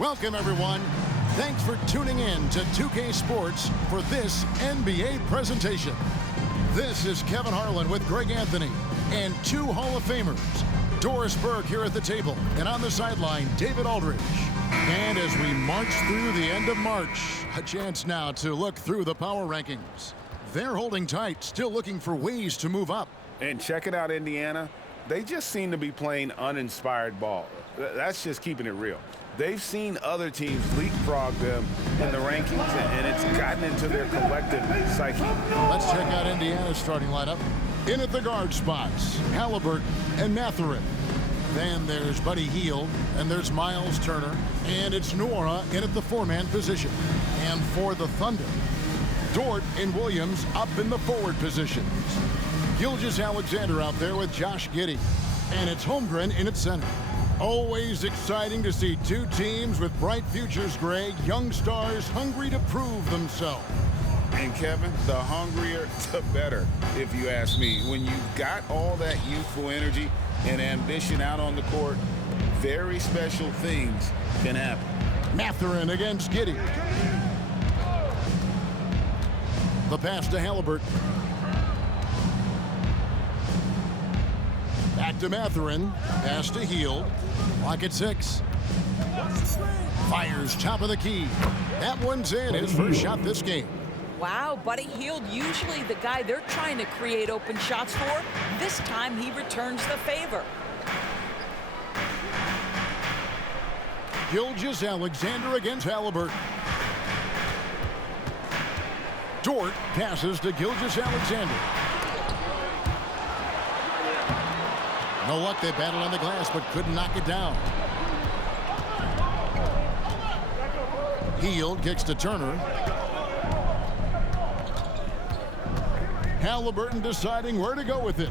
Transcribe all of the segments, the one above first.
Welcome, everyone. Thanks for tuning in to 2K Sports for this NBA presentation. This is Kevin Harlan with Greg Anthony and two Hall of Famers, Doris Burke here at the table, and on the sideline, David Aldridge. And as we march through the end of March, a chance now to look through the power rankings. They're holding tight, still looking for ways to move up. And check it out, Indiana. They just seem to be playing uninspired ball. That's just keeping it real. They've seen other teams leapfrog them in the rankings, and it's gotten into their collective psyche. Let's check out Indiana's starting lineup. In at the guard spots, Halliburton and Mathurin. Then there's Buddy Hield, and there's Miles Turner, and it's Nwora in at the four-man position. And for the Thunder, Dort and Williams up in the forward positions. Gilgeous-Alexander out there with Josh Giddey. And it's Holmgren in at center. Always exciting to see two teams with bright futures, Greg. Young stars hungry to prove themselves. And Kevin, the hungrier, the better, if you ask me. When you've got all that youthful energy and ambition out on the court, very special things can happen. Mathurin against Giddey. The pass to Halliburton. Back to Mathurin. Pass to Hield. Clock at 6. Fires top of the key. That one's in. His first shot this game. Wow, Buddy Hield, usually the guy they're trying to create open shots for. This time he returns the favor. Gilgeous-Alexander against Halliburton. Dort passes to Gilgeous-Alexander. No luck, they battled on the glass, but couldn't knock it down. Hield kicks to Turner. Halliburton deciding where to go with it.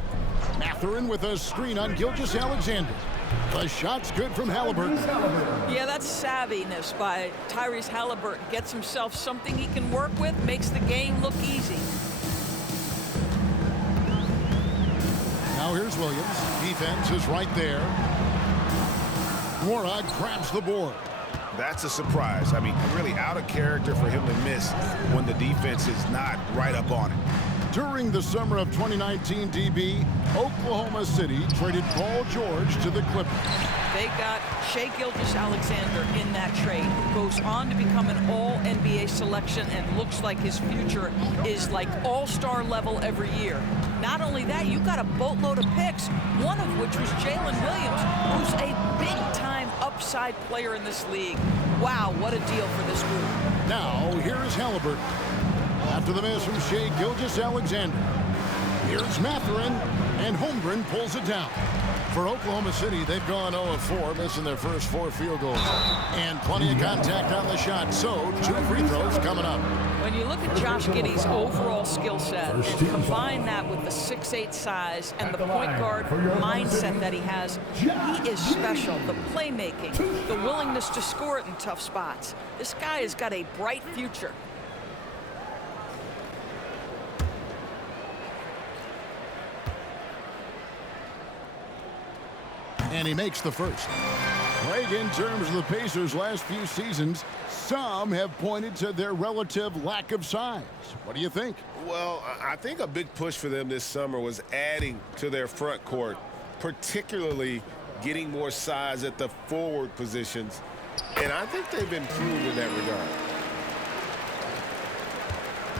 Mathurin with a screen on Gilgeous-Alexander. The shot's good from Halliburton. Yeah, that's savviness by Tyrese Halliburton. Gets himself something he can work with, makes the game look easy. Now here's Williams. Defense is right there. Nwora grabs the board. That's a surprise. I mean, really out of character for him to miss when the defense is not right up on it. During the summer of 2019, DB, Oklahoma City traded Paul George to the Clippers. They got Shai Gilgeous-Alexander in that trade, who goes on to become an all-NBA selection and looks like his future is like all-star level every year. Not only that, you got a boatload of picks, one of which was Jalen Williams, who's a big-time upside player in this league. Wow, what a deal for this group. Now, here is Halliburton. After the miss from Shai Gilgeous-Alexander. Here's Mathurin, and Holmgren pulls it down. For Oklahoma City, they've gone 0-4, missing their first 4 field goals. And plenty of contact on the shot, so 2 free throws coming up. When you look at Josh Giddey's overall skill set and combine that with the 6'8" size and the point guard mindset that he has, he is special. The playmaking, the willingness to score it in tough spots. This guy has got a bright future. And he makes the first. Greg, in terms of the Pacers' last few seasons, some have pointed to their relative lack of size. What do you think? Well, I think a big push for them this summer was adding to their front court, particularly getting more size at the forward positions. And I think they've improved in that regard.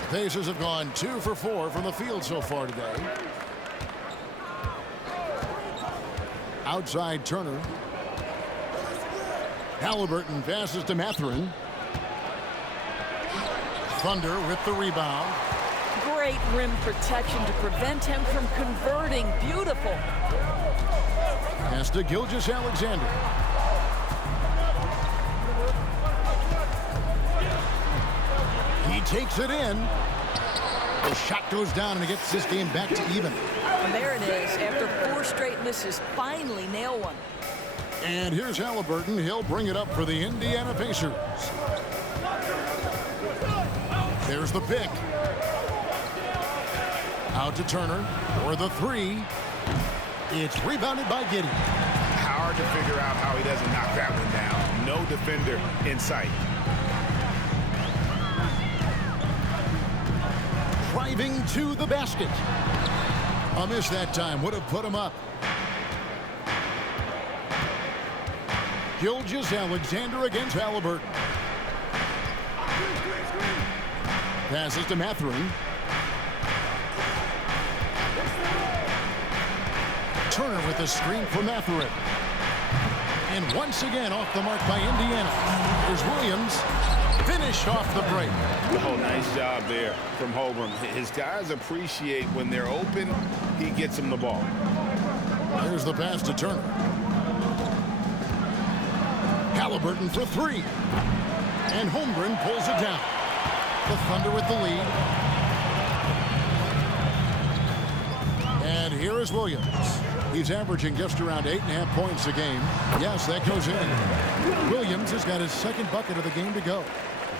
The Pacers have gone 2 for 4 from the field so far today. Outside Turner. Halliburton passes to Mathurin. Thunder with the rebound. Great rim protection to prevent him from converting. Beautiful. Pass to Gilgeous-Alexander. He takes it in. The shot goes down and it gets this game back to even. And there it is. After 4 straight misses, finally nail one. And here's Halliburton. He'll bring it up for the Indiana Pacers. There's the pick. Out to Turner for the 3. It's rebounded by Giddey. Hard to figure out how he doesn't knock that one down. no defender in sight. Driving to the basket. A miss that time would have put him up. Gilgeous-Alexander against Halliburton. Passes to Mathurin. Turner with the screen for Mathurin. And once again off the mark by Indiana. There's Williams. Finished off the break. Oh, nice job there from Holmgren. His guys appreciate when they're open, he gets them the ball. There's the pass to Turner. Halliburton for three. And Holmgren pulls it down. The Thunder with the lead. And here is Williams. He's averaging just around 8.5 points a game. Yes, that goes in. Williams has got his second bucket of the game to go.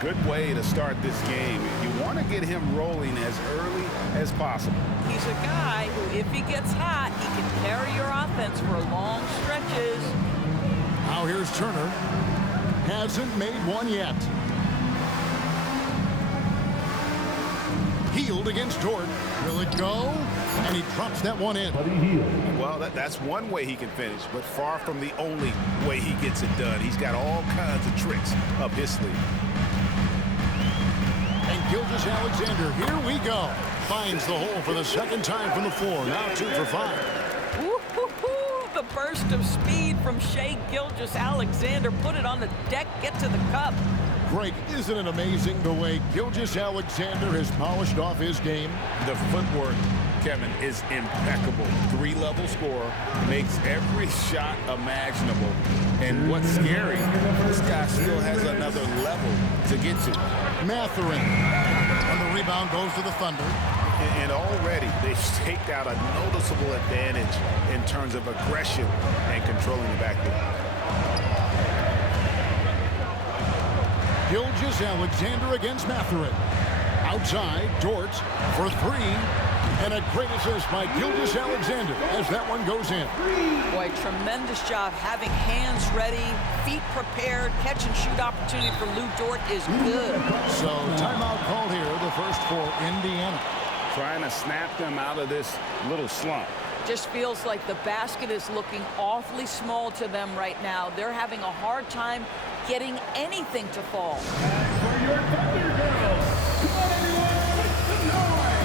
Good way to start this game. You want to get him rolling as early as possible. He's a guy who, if he gets hot, he can carry your offense for long stretches. Now here's Turner. Hasn't made one yet. Hield against Dort. Will it go? And he drops that one in. Well, that's one way he can finish, but far from the only way he gets it done. He's got all kinds of tricks up his sleeve. And Gilgeous-Alexander, here we go. Finds the hole for the second time from the floor. Now 2 for 5. Ooh, the burst of speed from Shai Gilgeous-Alexander. Put it on the deck, get to the cup. Greg, isn't it amazing the way Gilgeous-Alexander has polished off his game? The footwork, Kevin, is impeccable. 3-level scorer, makes every shot imaginable. And what's scary, this guy still has another level to get to. Mathurin. And the rebound goes to the Thunder. And already they've staked out a noticeable advantage in terms of aggression and controlling the backcourt. Gilgeous-Alexander against Mathurin. Outside, Dort for three. And a great assist by Gilgeous-Alexander as that one goes in. Boy, tremendous job having hands ready, feet prepared, catch and shoot opportunity for Lou Dort is good. So timeout called here, the first for Indiana. Trying to snap them out of this little slump. Just feels like the basket is looking awfully small to them right now. They're having a hard time getting anything to fall. For your Thunder girls, come on everyone, make some noise!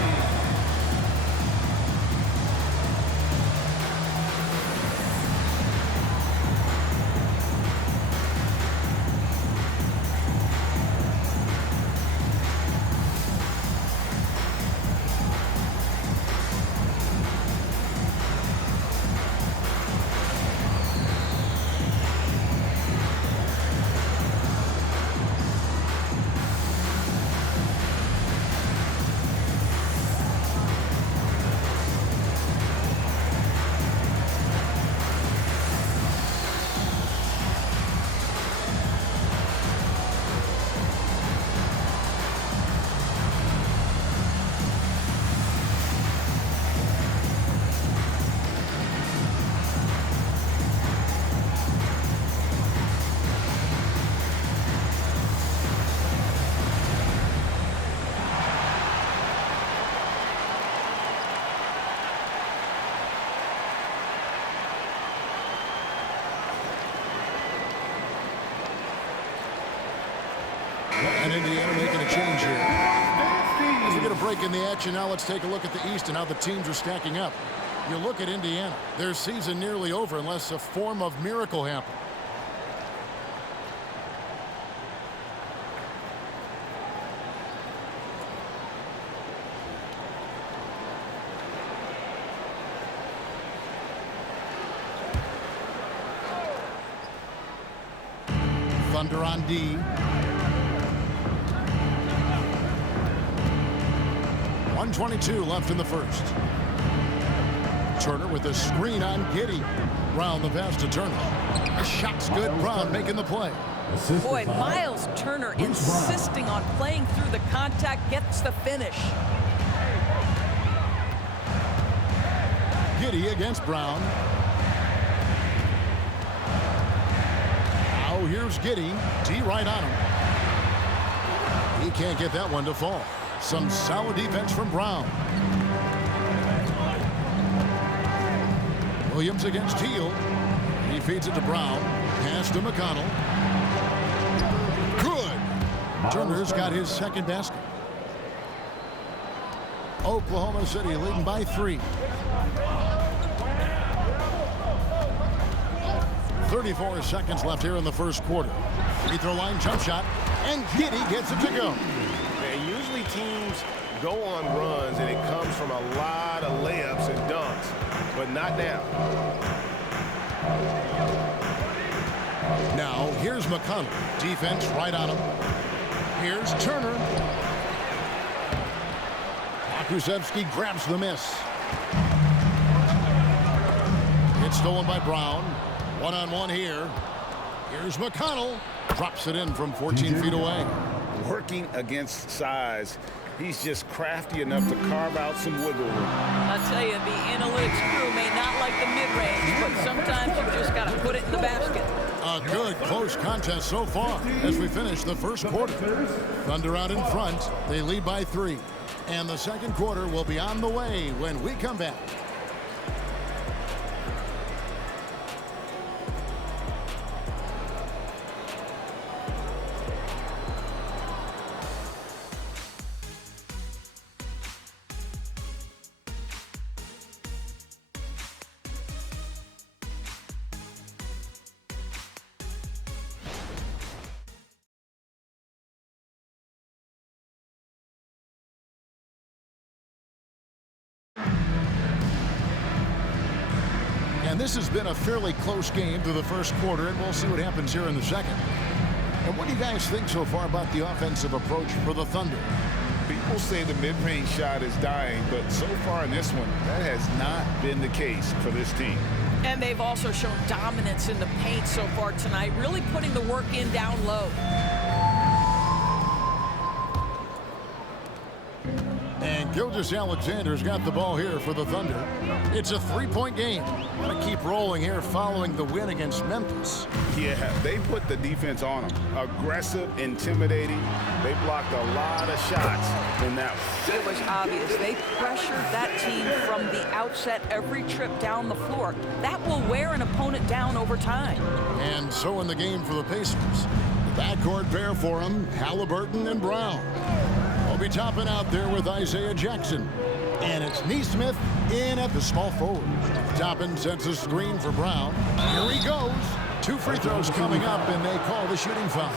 And Indiana making a change here. As we get a break in the action, now let's take a look at the East and how the teams are stacking up. You look at Indiana, their season nearly over unless a form of miracle happens. Thunder on D. 1:22 left in the first. Turner with a screen on Giddey. Brown the pass to Turner. The shot's good. Brown making the play. Boy, Miles Turner insisting on playing through the contact, gets the finish. Giddey against Brown. Now So here's Giddey. D right on him. He can't get that one to fall. Some solid defense from Brown. Williams against Teal. He feeds it to Brown. Pass to McConnell. Good. Turner's got his second basket. Oklahoma City leading by 3. 34 seconds left here in the first quarter. Free throw line jump shot. And Giddey gets it to go. And usually teams go on runs and it comes from a lot of layups and dunks, but not now. Now here's McConnell. Defense right on him. Here's Turner. Pokusevski grabs the miss. It's stolen by Brown. One-on-one here. Here's McConnell. Drops it in from 14 feet away. Working against size, he's just crafty enough to carve out some wiggle room. I'll tell you, the analytics crew may not like the mid-range, but sometimes you just got to put it in the basket. A good close contest so far as we finish the first quarter. Thunder out in front. They lead by 3. And the second quarter will be on the way when we come back. And this has been a fairly close game through the first quarter, and we'll see what happens here in the second. And what do you guys think so far about the offensive approach for the Thunder? People say the mid-range shot is dying, but so far in this one, that has not been the case for this team. And they've also shown dominance in the paint so far tonight, really putting the work in down low. And Gilgeous-Alexander's got the ball here for the Thunder. It's a 3-point game. Going to keep rolling here following the win against Memphis. Yeah, they put the defense on them. Aggressive, intimidating. They blocked a lot of shots in that one. It was obvious. They pressured that team from the outset every trip down the floor. That will wear an opponent down over time. And so in the game for the Pacers. The backcourt pair for them, Halliburton and Brown. We'll be topping out there with Isaiah Jackson. And it's Nesmith in at the small forward. Toppin sets a screen for Brown. Here he goes. 2 free throws coming up, and they call the shooting foul.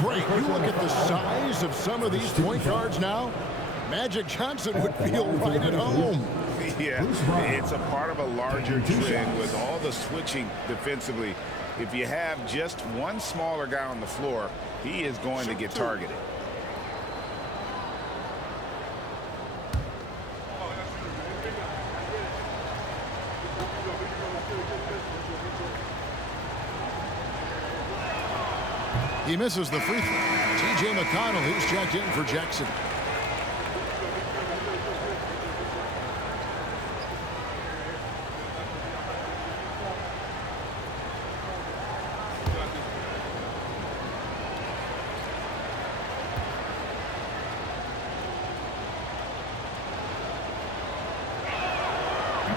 Great. You look at the size of some of these point guards now. Magic Johnson would feel right at home. Yeah, it's a part of a larger trend with all the switching defensively. If you have just one smaller guy on the floor, he is going to get targeted. He misses the free throw. T.J. McConnell, who's checked in for Jackson.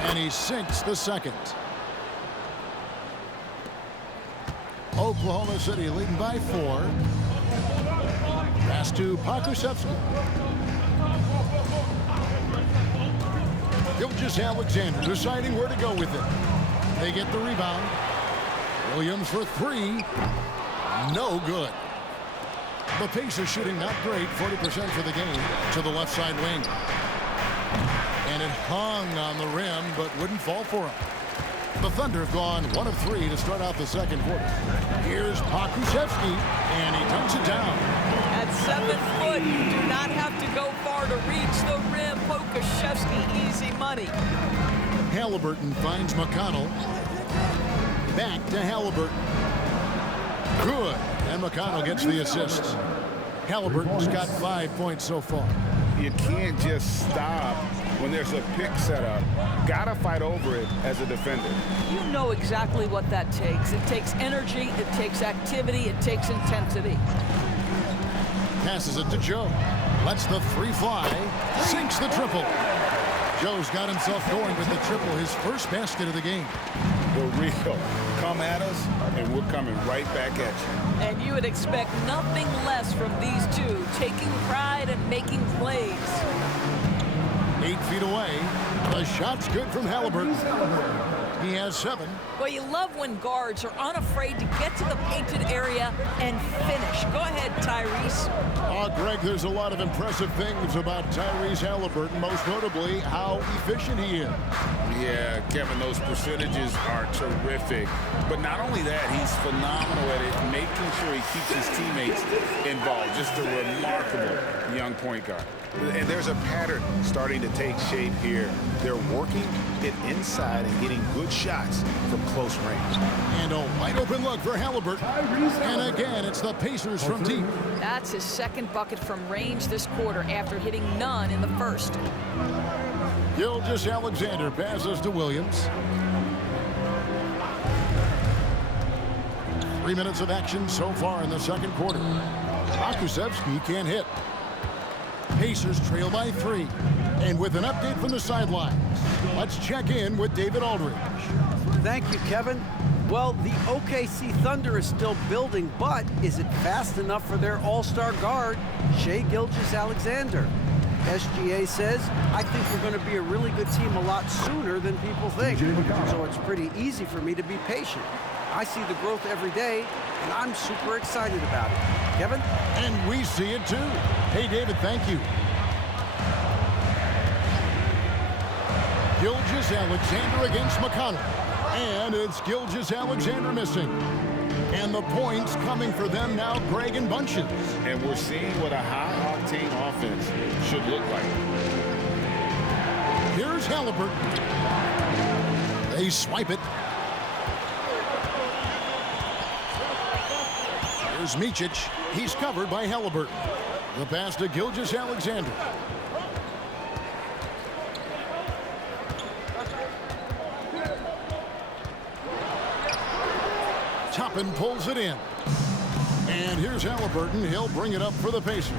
And he sinks the second. Oklahoma City leading by 4. Pass to Pokusevski. Gilgeous-Alexander deciding where to go with it. They get the rebound. Williams for 3. No good. The Pacers shooting not great, 40% for the game, to the left side wing. And it hung on the rim, but wouldn't fall for him. The Thunder have gone 1 of 3 to start out the second quarter. Here's Pokusevski, and he dunks it down. At 7 foot, you do not have to go far to reach the rim. Pokusevski, easy money. Halliburton finds McConnell. Back to Halliburton. Good. And McConnell gets the assist. Halliburton's got 5 points so far. You can't just stop When there's a pick set up, gotta fight over it as a defender. You know exactly what that takes. It takes energy, it takes activity, it takes intensity. Passes it to Joe. Lets the three fly. Sinks the triple. Joe's got himself going with the triple, his first basket of the game. The real. Come at us, and we're coming right back at you. And you would expect nothing less from these two, taking pride and making plays. 8 feet away. The shot's good from Halliburton. He has 7. Well, you love when guards are unafraid to get to the painted area and finish. Go ahead, Tyrese. Greg, there's a lot of impressive things about Tyrese Halliburton, most notably how efficient he is. Yeah, Kevin, those percentages are terrific. But not only that, he's phenomenal at it, making sure he keeps his teammates involved. Just a remarkable young point guard. And there's a pattern starting to take shape here. They're working it inside and getting good shots from close range. And a wide open look for Halliburton. And again, it's the Pacers from deep. That's his second bucket from range this quarter after hitting none in the first. Gilgeous-Alexander passes to Williams. 3 minutes of action so far in the second quarter. Akusevsky can't hit. Pacers trail by 3. And with an update from the sidelines, let's check in with David Aldridge. Thank you, Kevin. Well, the OKC Thunder is still building, but is it fast enough for their all-star guard, Shai Gilgeous-Alexander? SGA says, I think we're going to be a really good team a lot sooner than people think. So it's pretty easy for me to be patient. I see the growth every day, and I'm super excited about it. Kevin? And we see it too. Hey, David, thank you. Gilgeous-Alexander against McConnell. And it's Gilgeous-Alexander missing. And the points coming for them now, Greg and Bunches. And we're seeing what a high-octane offense should look like. Here's Halliburton. They swipe it. Here's Micic. He's covered by Halliburton. The pass to Gilgeous-Alexander. Toppin pulls it in. And here's Halliburton. He'll bring it up for the Pacers.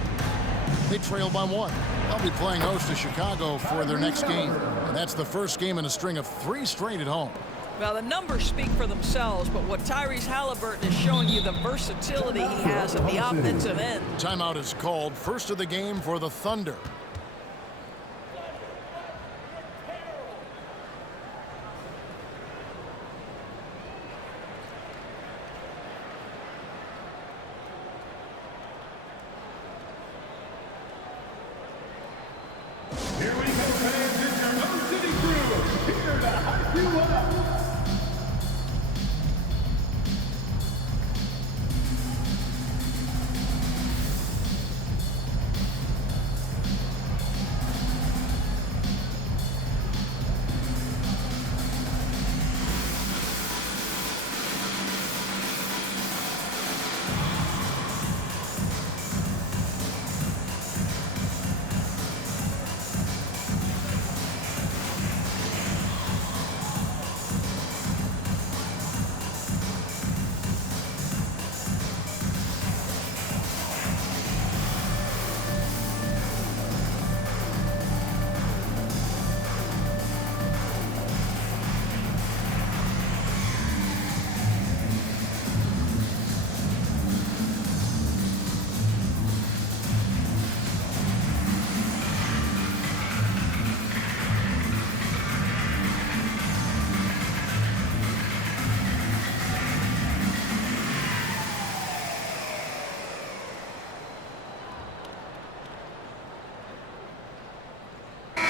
They trail by 1. They'll be playing host to Chicago for their next game. And that's the first game in a string of 3 straight at home. Well, the numbers speak for themselves, but what Tyrese Halliburton is showing you the versatility he has at the offensive end. Timeout is called. First of the game for the Thunder. Here we go, fans. It's your Mo City crew. Here to hype you up.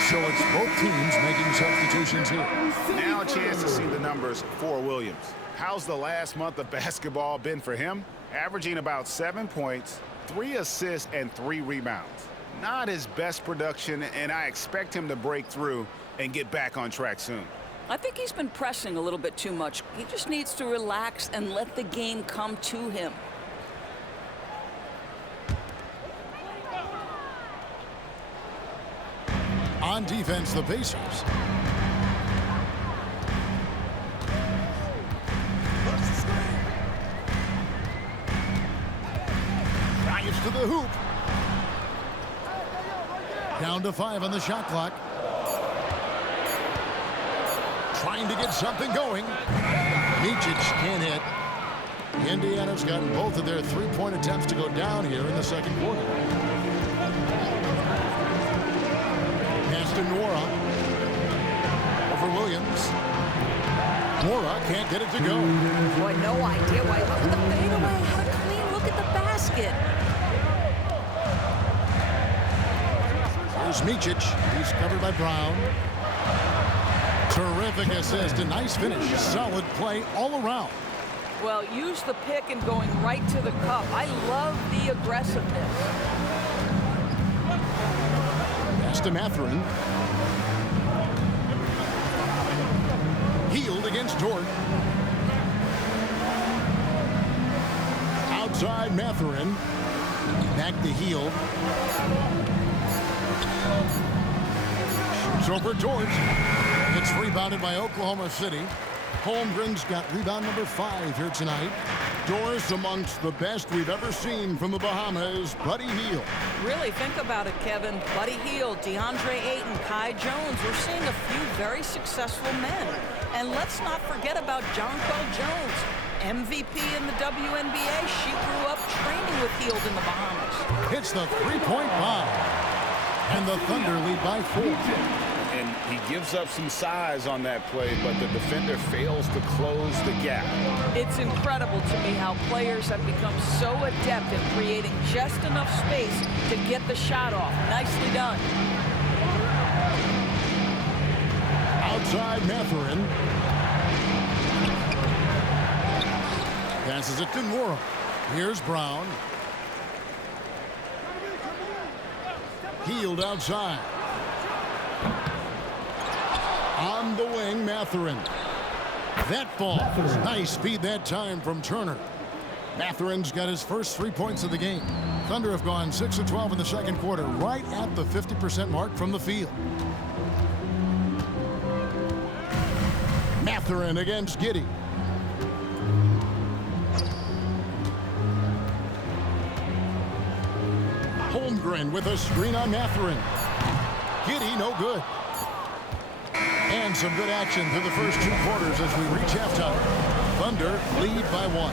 So it's both teams making substitutions here. Now a chance to see the numbers for Williams. How's the last month of basketball been for him? Averaging about 7 points, 3 assists, and 3 rebounds. Not his best production, and I expect him to break through and get back on track soon. I think he's been pressing a little bit too much. He just needs to relax and let the game come to him. On defense, the Pacers. Drives to the hoop. Down to 5 on the shot clock. Trying to get something going. Micic can't hit. Indiana's gotten both of their three-point attempts to go down here in the second quarter. Pass to Nora. Over Williams. Nora can't get it to go. Boy, no idea why. Look at the fadeaway. What a clean look at the basket. There's Micic. He's covered by Brown. Terrific assist. A nice finish. Solid play all around. Well, use the pick and going right to the cup. I love the aggressiveness. Pass to Mathurin. Hield against Dort. Outside Mathurin. Back to Hield. Shoots over Dort. It's rebounded by Oklahoma City. Holmgren's got rebound number 5 here tonight. Doris amongst the best we've ever seen from the Bahamas, Buddy Hield. Really think about it, Kevin. Buddy Hield, DeAndre Ayton, Kai Jones. We're seeing a few very successful men. And let's not forget about Jonquel Jones, MVP in the WNBA. She grew up training with Hield in the Bahamas. Hits the three-point bomb. And the Thunder lead by 4. And he gives up some size on that play, but the defender fails to close the gap. It's incredible to me how players have become so adept at creating just enough space to get the shot off. Nicely done. Outside Mathurin. Passes it to Nora. Here's Brown. Hield outside. On the wing, Mathurin. That ball. Nice speed that time from Turner. Mathurin's got his first 3 points of the game. Thunder have gone 6 of 12 in the second quarter, right at the 50% mark from the field. Mathurin against Giddey. Holmgren with a screen on Mathurin. Giddey no good. And some good action through the first 2 quarters as we reach halftime. Thunder lead by 1.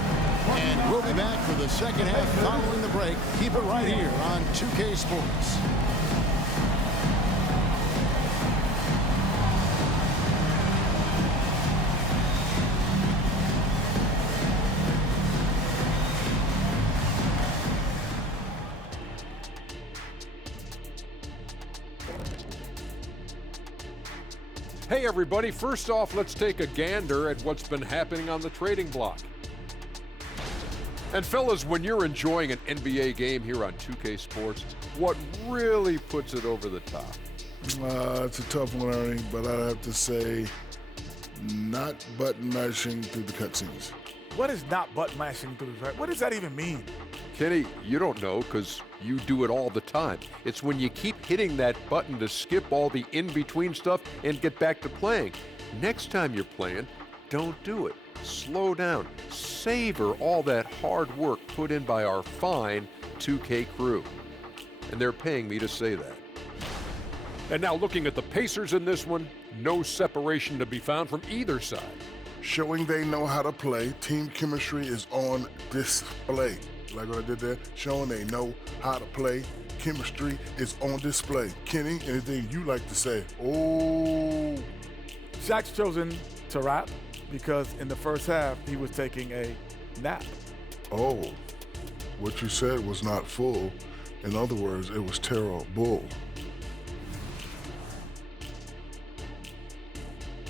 And we'll be back for the second half following the break. Keep it right here on 2K Sports. Hey everybody, first off, let's take a gander at what's been happening on the trading block. And fellas, when you're enjoying an NBA game here on 2K Sports, what really puts it over the top? It's a tough one, Ernie, but I have to say not button mashing through the cutscenes. What is not button mashing through the right? What does that even mean? Kenny, you don't know because you do it all the time. It's when you keep hitting that button to skip all the in-between stuff and get back to playing. Next time you're playing, don't do it. Slow down. Savor all that hard work put in by our fine 2K crew. And they're paying me to say that. And now looking at the Pacers in this one, no separation to be found from either side. Showing they know how to play, team chemistry is on display. Like what I did there, showing they know how to play, chemistry is on display. Kenny, anything you like to say? Oh. Shaq's chosen to rap because in the first half, he was taking a nap. Oh, what you said was not full. In other words, it was terrible.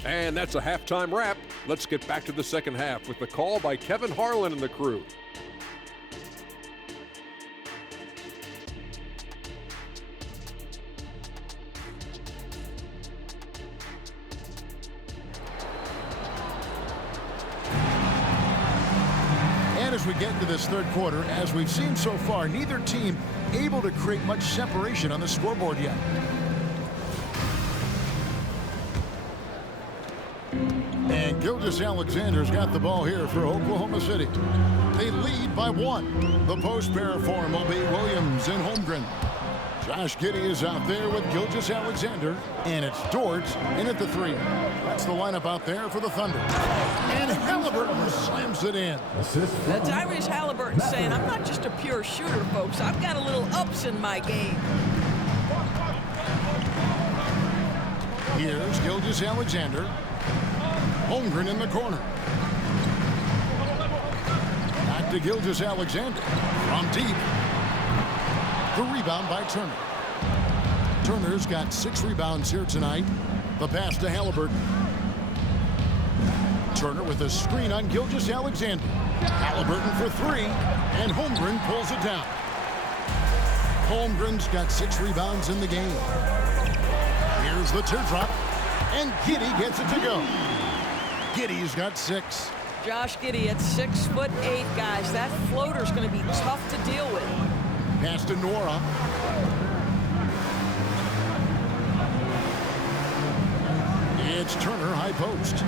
And that's a halftime wrap. Let's get back to the second half with the call by Kevin Harlan and the crew. As we get into this third quarter, as we've seen so far, neither team able to create much separation on the scoreboard yet. Gilgeous-Alexander's got the ball here for Oklahoma City. They lead by 1. The post pair form will be Williams and Holmgren. Josh Giddey is out there with Gilgeous-Alexander, and it's Dort in at the 3. That's the lineup out there for the Thunder. And Halliburton slams it in. That's Tyrese Halliburton saying, I'm not just a pure shooter, folks. I've got a little ups in my game. Here's Gilgeous-Alexander. Holmgren in the corner. Back to Gilgeous-Alexander from deep. The rebound by Turner. Turner's got 6 rebounds here tonight. The pass to Halliburton. Turner with a screen on Gilgeous-Alexander. Halliburton for 3, and Holmgren pulls it down. Holmgren's got 6 rebounds in the game. Here's the teardrop, and Giddey gets it to go. Giddey's got 6. Josh Giddey at 6'8", guys. That floater's going to be tough to deal with. Pass to Nora. It's Turner, high post.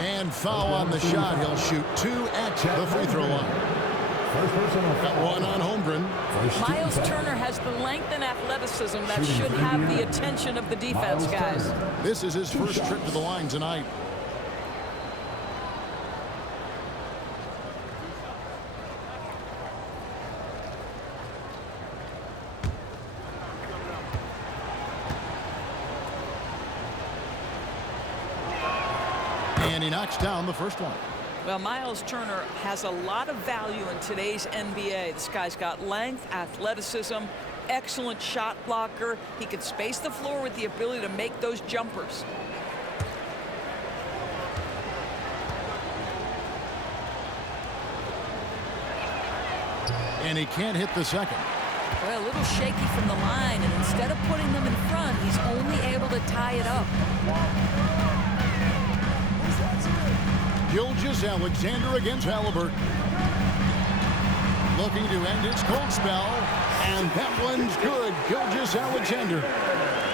And foul on the shot. He'll shoot 2 at the free throw line. Got 1 on Holmgren. Miles Turner has the length and athleticism that should have the attention of the defense, guys. This is his first trip to the line tonight. And he knocks down the first one. Well, Miles Turner has a lot of value in today's NBA. This guy's got length, athleticism, excellent shot blocker. He can space the floor with the ability to make those jumpers. And he can't hit the second. Well, a little shaky from the line, and instead of putting them in front, he's only able to tie it up. Gilgeous-Alexander against Halliburton. Looking to end its cold spell, and that one's good. Gilgeous-Alexander.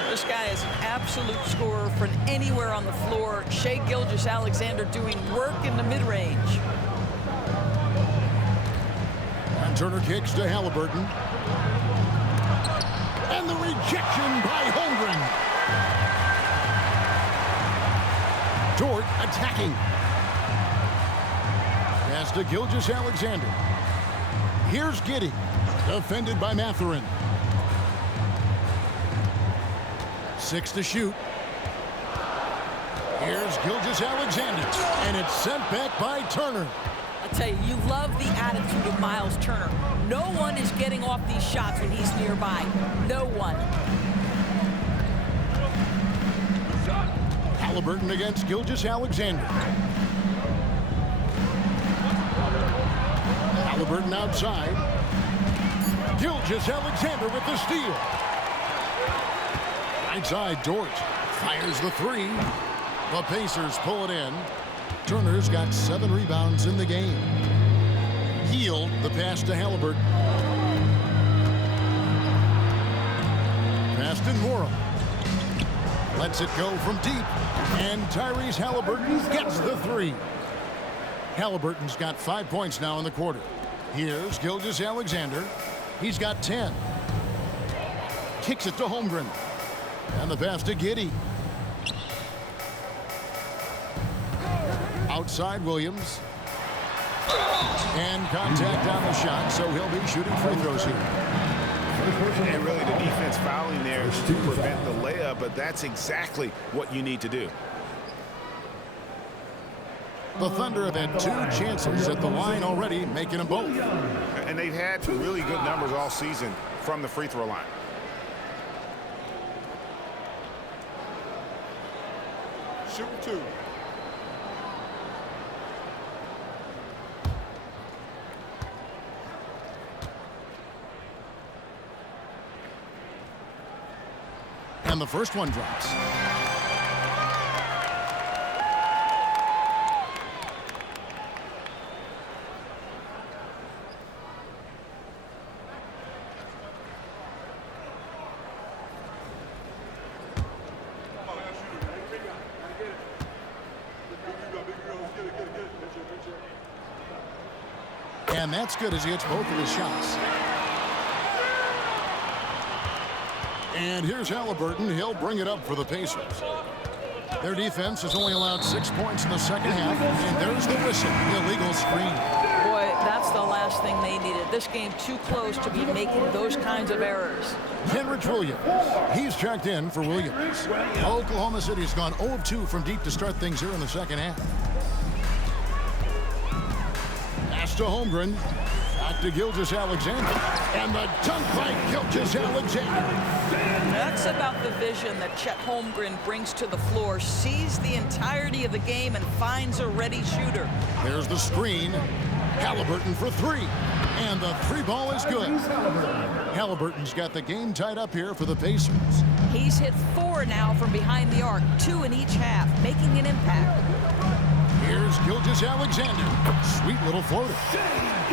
This guy is an absolute scorer from anywhere on the floor. Shai Gilgeous-Alexander doing work in the mid-range. And Turner kicks to Halliburton. And the rejection by Holmgren. Dort attacking. Pass to Gilgeous-Alexander. Here's Giddey, defended by Mathurin. 6 to shoot. Here's Gilgeous-Alexander, and it's sent back by Turner. I tell you, you love the attitude of Miles Turner. No one is getting off these shots when he's nearby. No one. Halliburton against Gilgeous-Alexander. Halliburton outside. Gilgeous-Alexander with the steal. Right side, Dort fires the 3. The Pacers pull it in. Turner's got 7 rebounds in the game. Hield the pass to Halliburton. Pass to Nora. Lets it go from deep. And Tyrese Halliburton gets the 3. Halliburton's got 5 points now in the quarter. Here's Gilgeous-Alexander. He's got 10. Kicks it to Holmgren. And the pass to Giddey. Outside Williams. And contact on the shot, so he'll be shooting free throws here. And really the defense fouling there to prevent the layup, but that's exactly what you need to do. The Thunder have had 2 chances at the line already, making them both. And they've had really good numbers all season from the free throw line. Shoot 2. And the first one drops. And that's good as he hits both of his shots. And here's Halliburton. He'll bring it up for the Pacers. Their defense has only allowed 6 points in the second half. And there's the whistle. Illegal screen. Boy, that's the last thing they needed. This game too close to be making those kinds of errors. Kenrich Williams. He's checked in for Williams. Oklahoma City's gone 0 of 2 from deep to start things here in the second half. Pass to Holmgren. Back to Gilgeous-Alexander. And the dunk by Gilgeous-Alexander. That's about the vision that Chet Holmgren brings to the floor. Sees the entirety of the game and finds a ready shooter. There's the screen. Halliburton for three. And the three ball is good. Halliburton's got the game tied up here for the Pacers. He's hit 4 now from behind the arc, 2 in each half, making an impact. Here's Gilgeous-Alexander. Sweet little floater.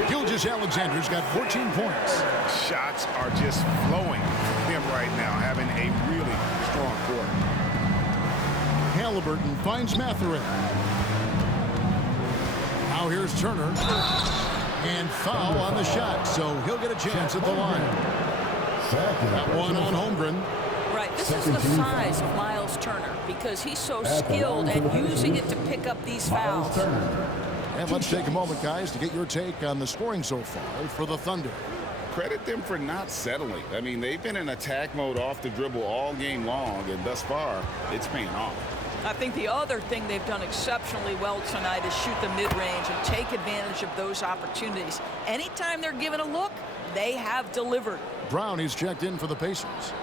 Gilgeous-Alexander's got 14 points. Shots are just flowing from him right now, having a really strong quarter. Halliburton finds Mathurin. Now here's Turner. And foul on the shot, so he'll get a chance at the line. That one on Holmgren. Right, this is the size of Miles Turner because he's so skilled at using it to pick up these fouls. And let's take a moment, guys, to get your take on the scoring so far for the Thunder. Credit them for not settling. I mean, they've been in attack mode off the dribble all game long, and thus far, it's paying off. I think the other thing they've done exceptionally well tonight is shoot the mid-range and take advantage of those opportunities. Anytime they're given a look, they have delivered. Brown, he's checked in for the Pacers.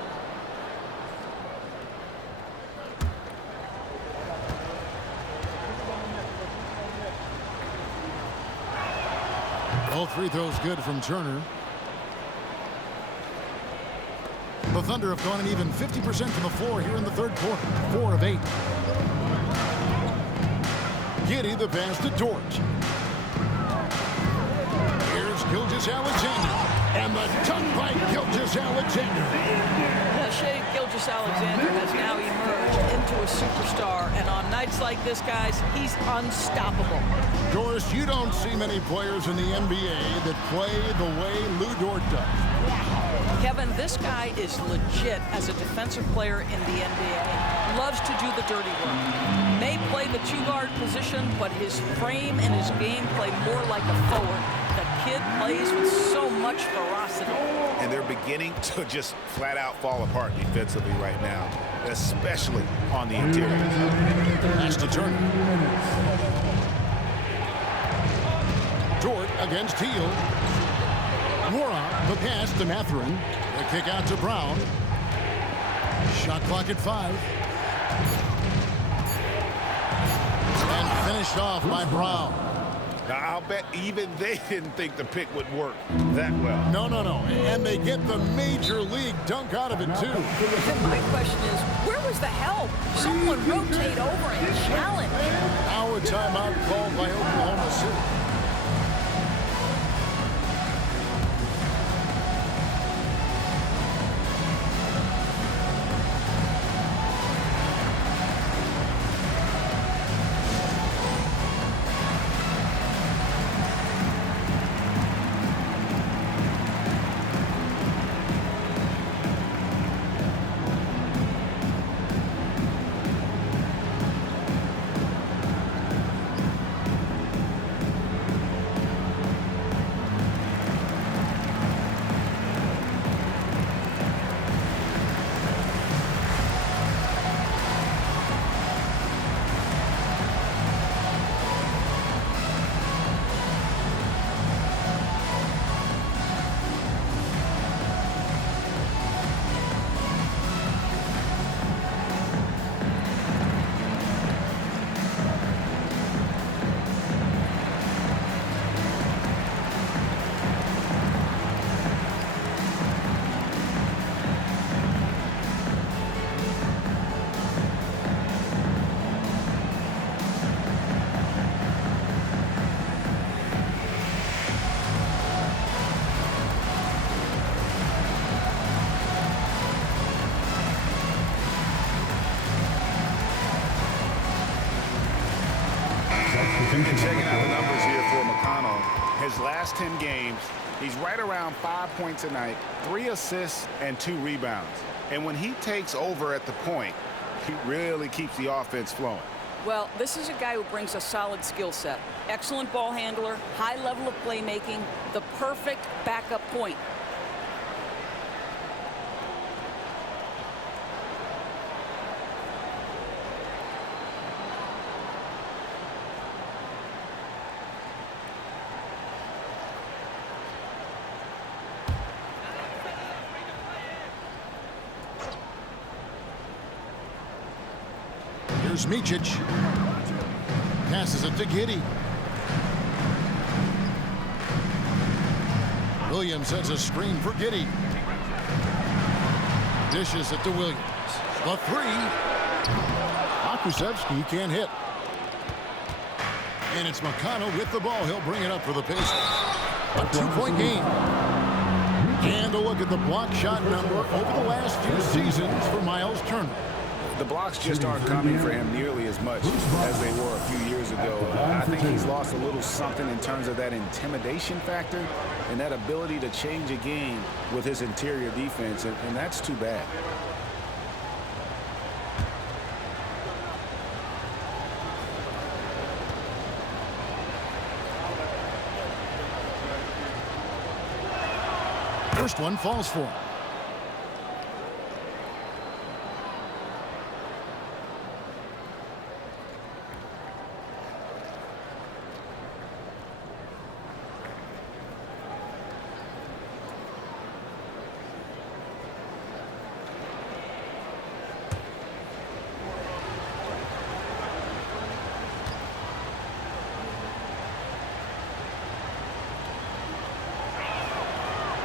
All free throws good from Turner. The Thunder have gone an even 50% from the floor here in the third quarter. 4 of 8. Giddey the pass to Dort. Here's Gilgeous-Alexander. And the dunk by Gilgeous-Alexander. Shai Gilgeous-Alexander has now emerged into a superstar. And on nights like this, guys, he's unstoppable. Of course, you don't see many players in the NBA that play the way Lou Dort does. Kevin, this guy is legit as a defensive player in the NBA. Loves to do the dirty work. May play the two-guard position, but his frame and his game play more like a forward. The kid plays with so much ferocity. And they're beginning to just flat out fall apart defensively right now, especially on the interior. Pass to Turner. Dort against Hield. Nwora, the pass to Mathurin. The kick out to Brown. Shot clock at 5. And finished off by Brown. Now, I'll bet even they didn't think the pick would work that well. No. And they get the major league dunk out of it, too. And my question is, where was the help? Someone rotate over and challenge. Now a timeout called by Oklahoma City. his last 10 games, he's right around 5 points a night, 3 assists, and 2 rebounds. And when he takes over at the point, he really keeps the offense flowing. Well, this is a guy who brings a solid skill set. Excellent ball handler, high level of playmaking, the perfect backup point. Here's Micic. Passes it to Giddey. Williams sends a screen for Giddey. Dishes it to Williams. The three. Pokusevski can't hit. And it's McConnell with the ball. He'll bring it up for the Pacers. A 2-point game. And a look at the block shot number over the last few seasons for Miles Turner. The blocks just aren't coming for him nearly as much as they were a few years ago. I think he's lost a little something in terms of that intimidation factor and that ability to change a game with his interior defense, and that's too bad. First one falls for him.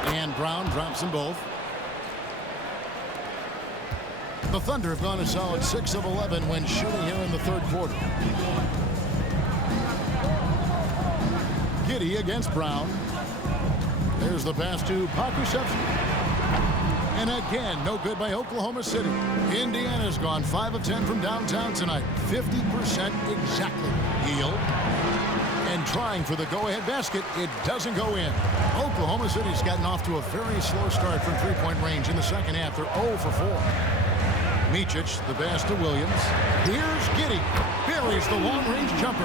And Brown drops them both. The Thunder have gone a solid 6 of 11 when shooting here in the third quarter. Giddey against Brown. There's the pass to Pokusevski. And again, no good by Oklahoma City. Indiana's gone 5 of 10 from downtown tonight. 50% exactly. Hield. And trying for the go-ahead basket, it doesn't go in. Oklahoma City's gotten off to a very slow start from three-point range in the second half. They're 0 for 4. Micic, the pass to Williams. Here's Giddey. Buries the long-range jumper.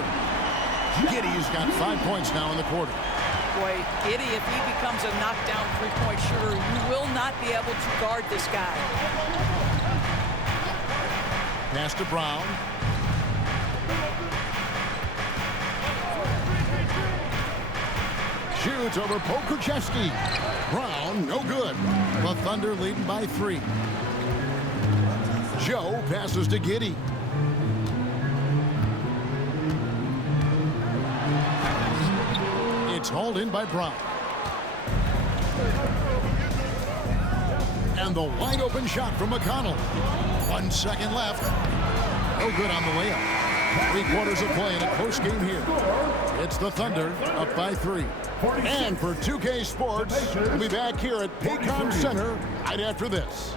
Giddey's got 5 points now in the quarter. Boy, Giddey, if he becomes a knockdown three-point shooter, you will not be able to guard this guy. Pass to Brown. Shoots over Pokusevski. Brown, no good. The Thunder leading by 3. Joe passes to Giddey. It's hauled in by Brown. And the wide open shot from McConnell. 1 second left. No good on the layup. 3 quarters of play in a close game here. It's the Thunder up by 3. And for 2K Sports, we'll be back here at Paycom Center right after this.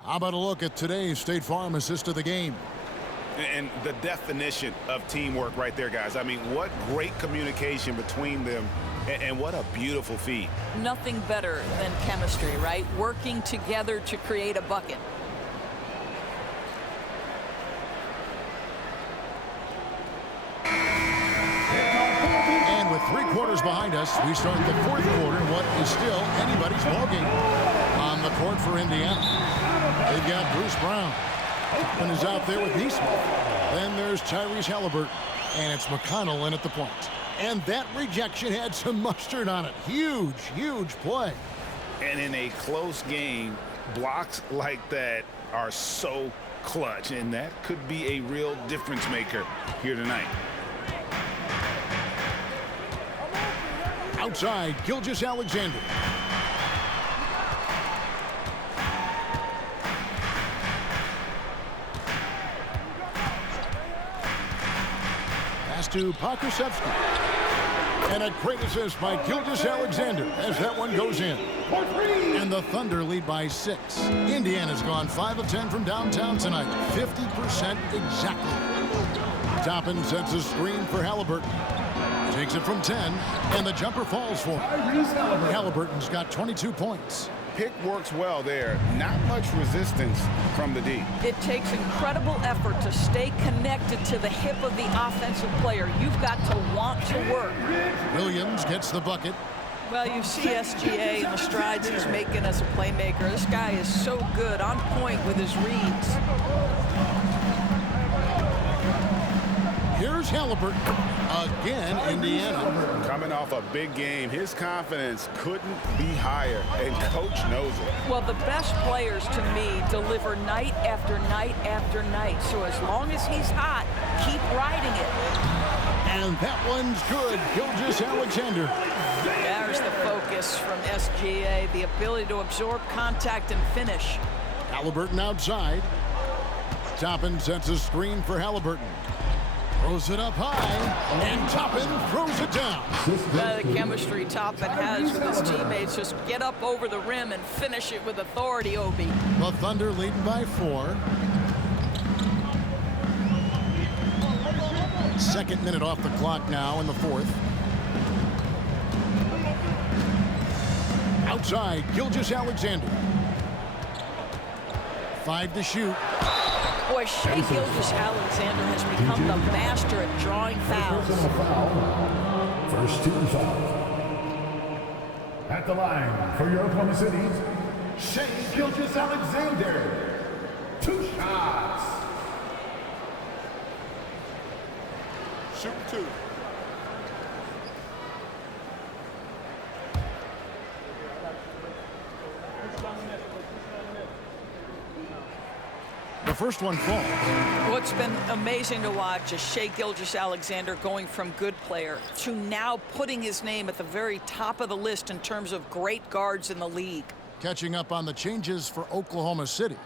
How about a look at today's State Farm assist of the game? And the definition of teamwork right there, guys. I mean, what great communication between them, and what a beautiful feed. Nothing better than chemistry, right? Working together to create a bucket. And with 3 quarters behind us, we start the fourth quarter in what is still anybody's ballgame. On the court for Indiana, they've got Bruce Brown. And is out there with Nesmith. Then there's Tyrese Halliburton. And it's McConnell in at the point. And that rejection had some mustard on it. Huge, huge play. And in a close game, blocks like that are so clutch, and that could be a real difference maker here tonight. Outside, Gilgeous-Alexander. Pass to Pokusevski. And a great assist by Gilgeous-Alexander as that one goes in. And the Thunder lead by 6. Indiana's gone 5 of 10 from downtown tonight. 50% exactly. Toppin sets a screen for Halliburton. Takes it from 10, and the jumper falls for him. Halliburton's got 22 points. Pick works well there. Not much resistance from the D. It takes incredible effort to stay connected to the hip of the offensive player. You've got to want to work. Williams gets the bucket. Well, you see SGA and the strides he's making as a playmaker. This guy is so good, on point with his reads. Here's Halliburton. Again, Indiana. Coming off a big game, his confidence couldn't be higher, and coach knows it. Well, the best players, to me, deliver night after night after night. So as long as he's hot, keep riding it. And that one's good. Gilgeous-Alexander. There's the focus from SGA, the ability to absorb contact and finish. Halliburton outside. Toppin sets a screen for Halliburton. Throws it up high, and Toppin throws it down. The chemistry Toppin has with his teammates. Just get up over the rim and finish it with authority, Obi. The Thunder leading by 4. Second minute off the clock now in the 4th. Outside, Gilgeous-Alexander. 5 to shoot. Boy, Shai Gilgeous-Alexander has become the master at drawing fouls. First team foul. At the line for your Oklahoma City, Shai Gilgeous-Alexander. 2 shots. Shoot 2. The first one falls. What's been amazing to watch is Shai Gilgeous-Alexander going from good player to now putting his name at the very top of the list in terms of great guards in the league. Catching up on the changes for Oklahoma City.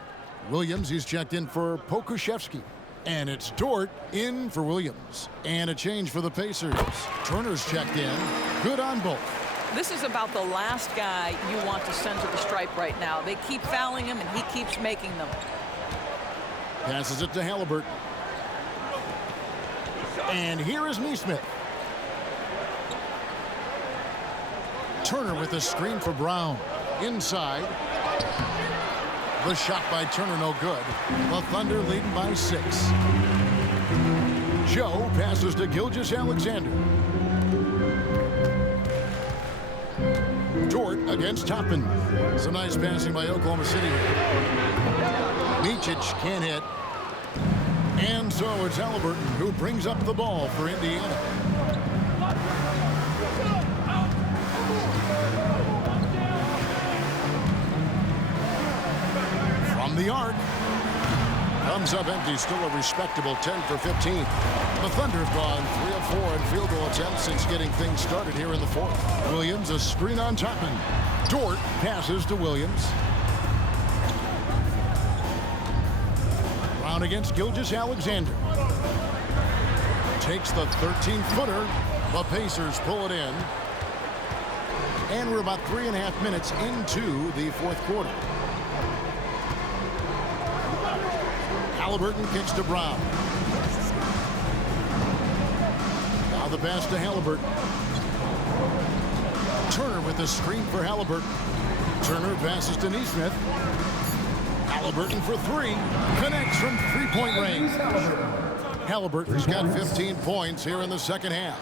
Williams, he's checked in for Pokusevski. And it's Dort in for Williams. And a change for the Pacers. Turner's checked in. Good on both. This is about the last guy you want to send to the stripe right now. They keep fouling him, and he keeps making them. Passes it to Halliburton. And here is Nesmith. Turner with a screen for Brown. Inside. The shot by Turner no good. The Thunder leading by 6. Joe passes to Gilgeous-Alexander. Dort against Toppin. Some nice passing by Oklahoma City. Micic can't hit. And so it's Halliburton who brings up the ball for Indiana. From the arc. Comes up empty, still a respectable 10 for 15. The Thunder have gone 3 of 4 in field goal attempts since getting things started here in the 4th. Williams, a screen on Toppin. Dort passes to Williams. Brown against Gilgeous-Alexander. Takes the 13-footer. The Pacers pull it in. And we're about 3.5 minutes into the 4th quarter. Halliburton kicks to Brown. Now the pass to Halliburton. Turner with the screen for Halliburton. Turner passes to Nesmith. Halliburton for 3. Connects from 3-point range. Halliburton's got 15 points here in the second half.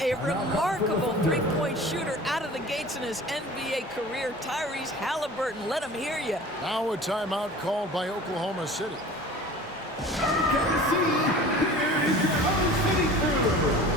A remarkable three-point shooter out of the gates in his NBA career, Tyrese Halliburton. Let him hear you. Now a timeout called by Oklahoma City. KC, here is your own city crew.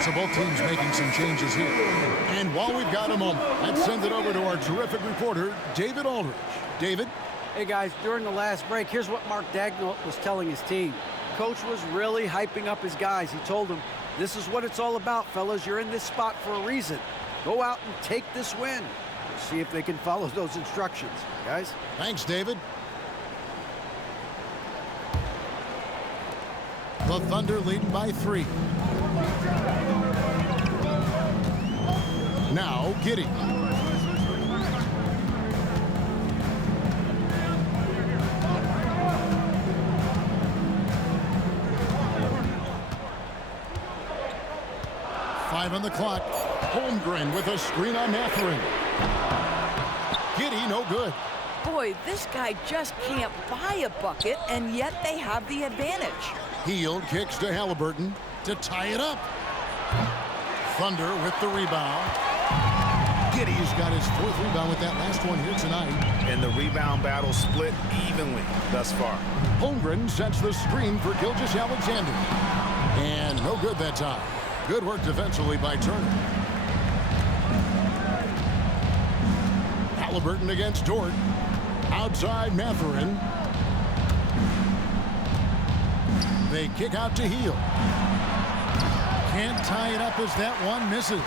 So both teams making some changes here. And while we've got a moment, let's send it over to our terrific reporter, David Aldridge. David? Hey guys, during the last break, here's what Mark Daigneault was telling his team. Coach was really hyping up his guys. He told them, this is what it's all about, fellas. You're in this spot for a reason. Go out and take this win. We'll see if they can follow those instructions, guys. Thanks, David. The Thunder leading by 3. Now, Giddey. Five on the clock. Holmgren with a screen on Mathurin. Giddey, no good. Boy, this guy just can't buy a bucket, and yet they have the advantage. Hield kicks to Halliburton to tie it up. Thunder with the rebound. Giddey's got his 4th rebound with that last one here tonight. And the rebound battle split evenly thus far. Holmgren sets the screen for Gilgeous-Alexander. And no good that time. Good work defensively by Turner. Halliburton against Dort. Outside Mathurin. They kick out to Hield. Can't tie it up as that one misses.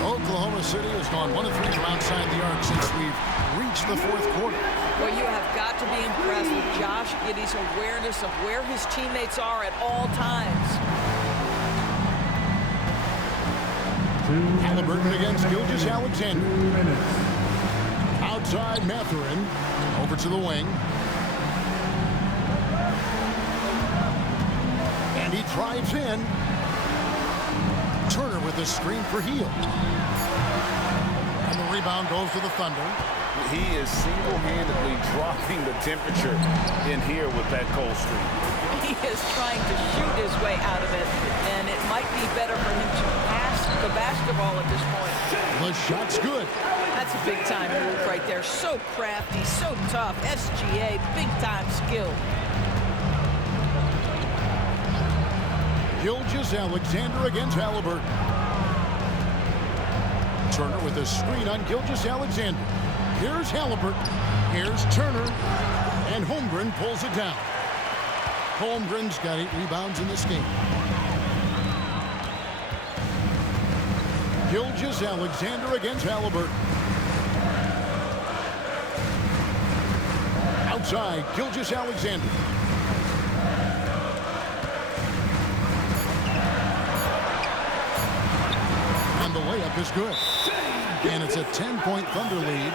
Oklahoma City has gone 1 of 3 from outside the arc since we've reached the 4th quarter. Well, you have got to be impressed with Josh Giddey's awareness of where his teammates are at all times. Halliburton against Gilgeous-Alexander. Outside Mathurin. Over to the wing. And he drives in. Turner with the screen for Hield. And the rebound goes to the Thunder. He is single-handedly dropping the temperature in here with that cold streak. He is trying to shoot his way out of it, and it might be better for him to pass the basketball at this point. The shot's good. That's a big-time move right there. So crafty, so tough. SGA, big-time skill. Gilgeous-Alexander against Halliburton. Turner with a screen on Gilgeous-Alexander. Here's Halliburton. Here's Turner. And Holmgren pulls it down. Holmgren's got 8 rebounds in this game. Gilgeous-Alexander against Halliburton. Outside, Gilgeous-Alexander. And the layup is good. And it's a 10-point Thunder lead.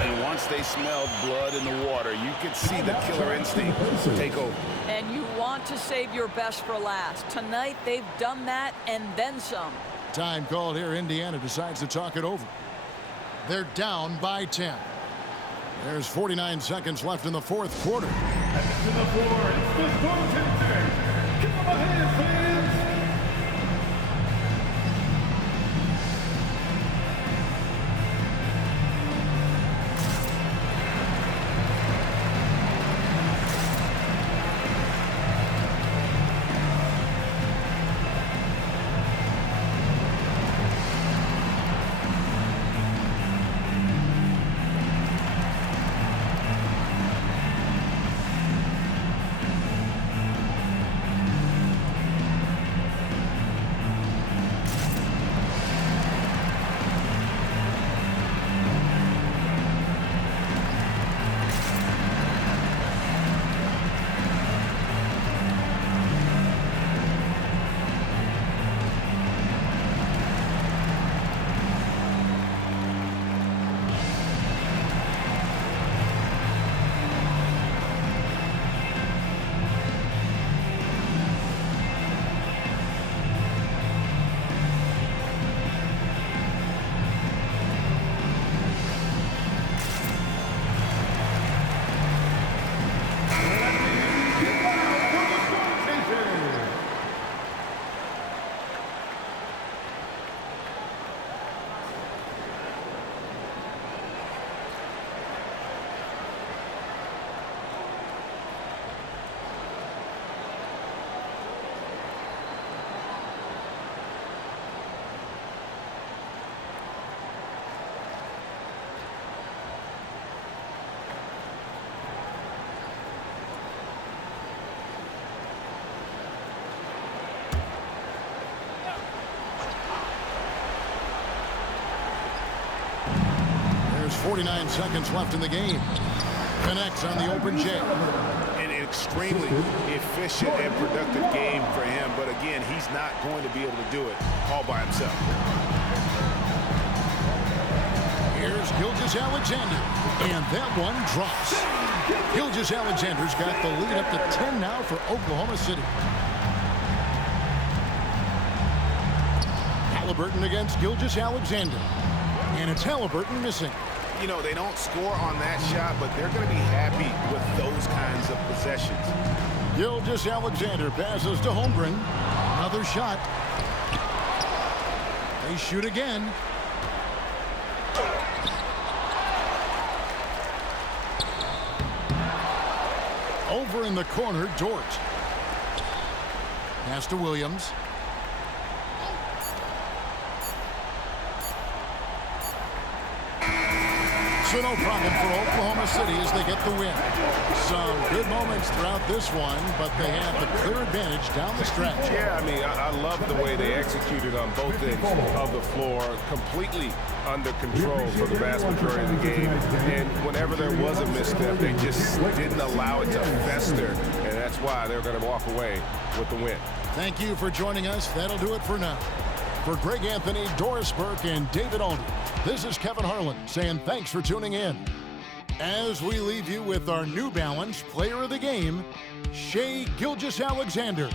And once they smelled blood in the water, you could see the killer instinct take over. And you want to save your best for last. Tonight, they've done that and then some. Time called here. Indiana decides to talk it over. They're down by 10. There's 49 seconds left in the 4th quarter. To the floor, it's the goaltender. Give him a hand, fans. 49 seconds left in the game. Connects on the open J. An extremely efficient and productive game for him, but again, he's not going to be able to do it all by himself. Here's Gilgeous-Alexander, and that one drops. Gilgeous-Alexander's got the lead up to 10 now for Oklahoma City. Halliburton against Gilgeous-Alexander, and it's Halliburton missing. You know, they don't score on that shot, but they're going to be happy with those kinds of possessions. Gilgeous-Alexander passes to Holmgren. Another shot. They shoot again. Over in the corner, Dort. Pass to Williams. So no problem for Oklahoma City as they get the win. Some good moments throughout this one, but they have the clear advantage down the stretch. Yeah, I mean, I love the way they executed on both ends of the floor, completely under control for the vast majority of the game. And whenever there was a misstep, they just didn't allow it to fester, and that's why they're going to walk away with the win. Thank you for joining us. That'll do it for now. For Greg Anthony, Doris Burke, and David Alden, this is Kevin Harlan saying thanks for tuning in. As we leave you with our New Balance Player of the Game, Shai Gilgeous-Alexander.